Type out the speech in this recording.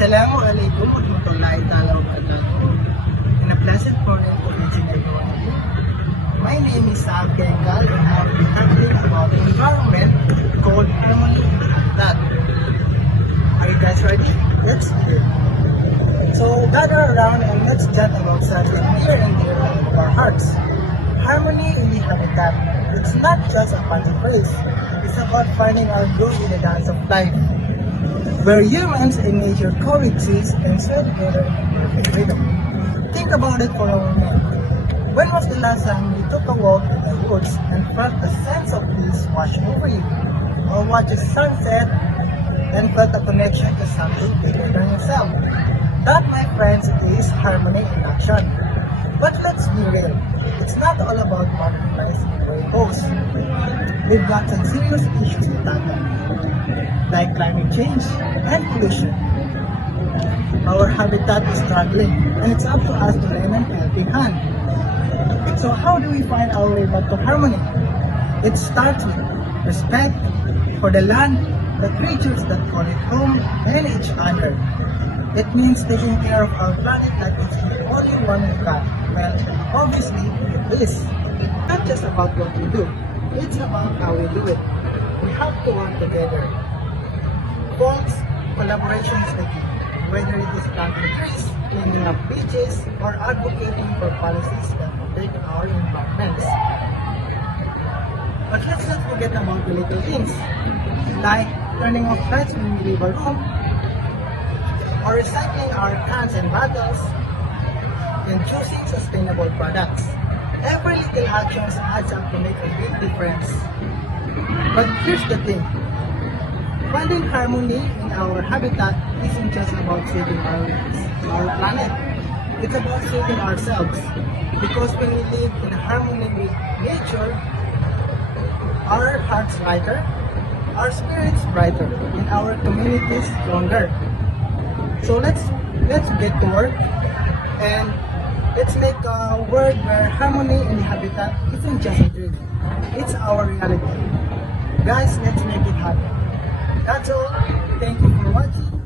Assalamualaikum warahmatullahi ta'ala wabarakatuh. And a pleasant morning to each and every one of you. My name is Saab Kenkal and I'll be talking about the environment called harmony in habitat. Are you guys ready? Let's begin. So gather around and let's chat about something near and dear to our hearts. Harmony in the habitat. It's not just a fancy phrase. It's about finding our groove in the dance of life, where humans and nature coexist and sway together in perfect rhythm. Think about it for a moment. When was the last time you took a walk in the woods and felt the sense of peace wash over you? Or watched the sunset and felt a connection to something bigger than yourself? That, my friends, is harmony in action. But let's be real. It's not all about butterflies and rainbows. We've got some serious issues to tackle, like climate change and pollution. Our habitat is struggling, and it's up to us to lend a helping hand. So how do we find our way back to harmony? It starts with respect for the land, the creatures that call it home, and each other. It means taking care of our planet like it's the only one we've got. Well, obviously it is. It's not just about what we do, it's about how we do it. We have to work together. Folks, collaboration is the key. Whether it is planting trees, cleaning up beaches, or advocating for policies that protect our environments. But let's not forget about the little things, like turning off lights when we leave our home, or recycling our cans and bottles, and choosing sustainable products. Every little actions adds up to make a big difference. But here's the thing. Finding harmony in our habitat isn't just about saving our planet. It's about saving ourselves. Because when we live in harmony with nature, our hearts lighter, our spirits brighter, and our communities stronger. So let's get to work and let's make a world where harmony in the habitat isn't just a dream. It's our reality. Guys, let's make it happen. That's all. Thank you for watching.